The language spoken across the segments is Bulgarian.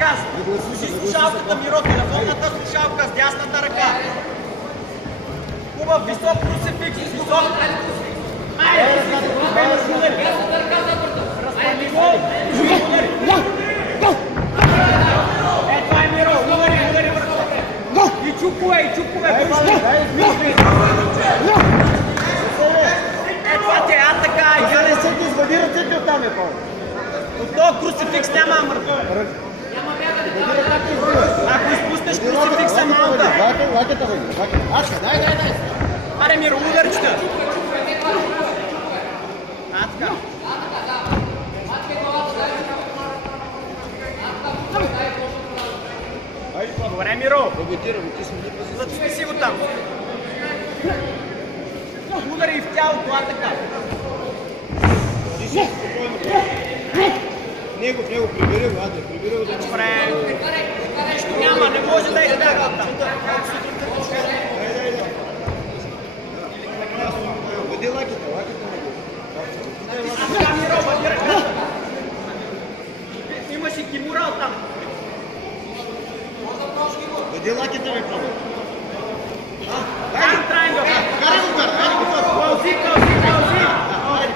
така, си слушалката, Миро, телефонната слушалка с дясната ръка. Хубав, висок крусификс, висок. Айде, дясната ръка за върта. Айде, удари. Е, това е Миро, удари върта. И чукове, Е, това те е така. Да не се извади ръцете от там, от този крусификс няма мъртва. Ако изпуснеш крусификса, малка. Лакета, дай. Аре, Миро, ударчета. Така. Добре, Миро. Зацепи си го там. Удари в тялото, така. Него, прибери го, Добре. Нищо няма, не може да избяга от там. Води лакета. Така, Миро, въди ръката. Имаш и кимурал там. Води лакета, бе, право. Там трайнгъл. Карай го, Кълзи. Айде,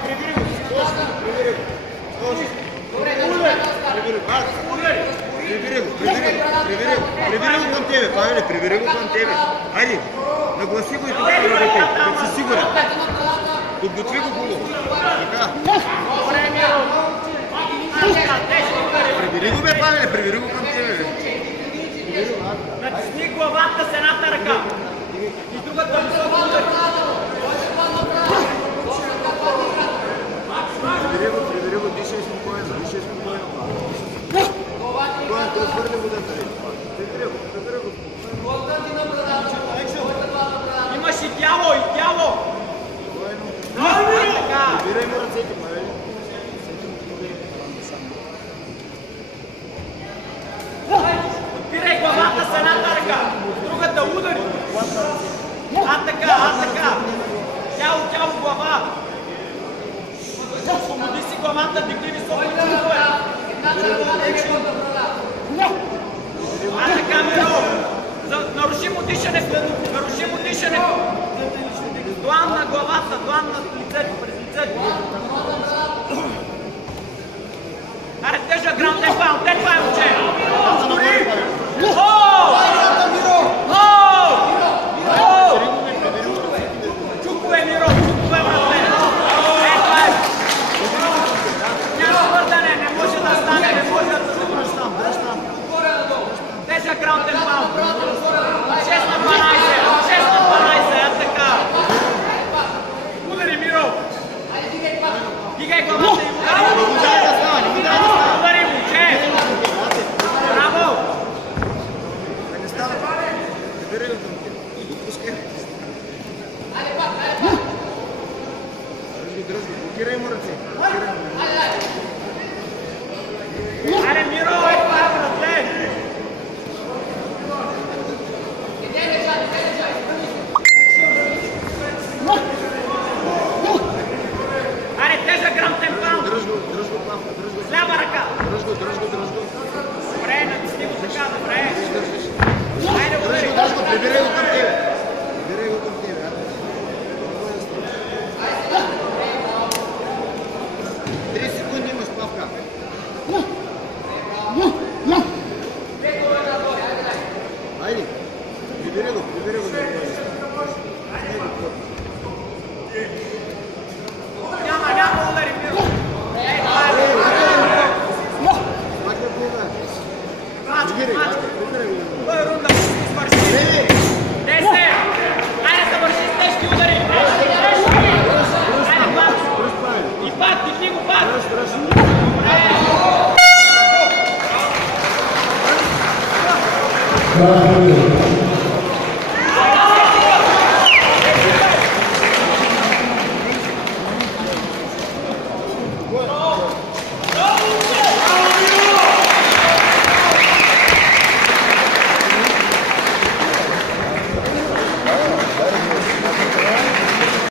прибери го. Прибери го към тебе, Павеле, Айде, нагласи го и така да ръка, като си сигурен. Подготви го хубаво. Така. Прибери го, бе, Павеле, прибери го към тебе, бе. Натисни главата с едната ръка. И другата високо удари. Прибери го, дишай спокойно. Разхвърли водата ли? Прибери го. Имаш и тяло. Прибирай му ръцете, Павеле. Подпирай главата с едната ръка. Другата удари. Така. Тяло, глава. Освободи си главата, дигни високо и чукове. Така, Миро. Нарушим дишането. Длан на главата, длан на лицето, през лицето. Аре, тежък граунд and pound, това е момче. Стори! Чукове, Миро, братле. Това е. Няма въртане, не може да стане, не може да се върш там. Тежък граунд and pound. 6 на 12, така. Удари, Миро. Дигай главата и удари, момче. Браво. Не става. Прибери го към тебе. Допускай. Дръжги. Блокирай му ръце. Аре, Миро, това е братле. Аре, тежък грам темпан. Дръж го, Павка, с лява ръка. Дръж го. Добре, натисни го така, добре. Айде, удари. Прибирай го към тебе. 3 секунди имаш, Павка. Айде, прибери го. Няма удари, Миро. Първа рунда, свърши. 10. Айде, съвърши с тежки удари. Айде, пак. И пак, дигни го пак. Добре.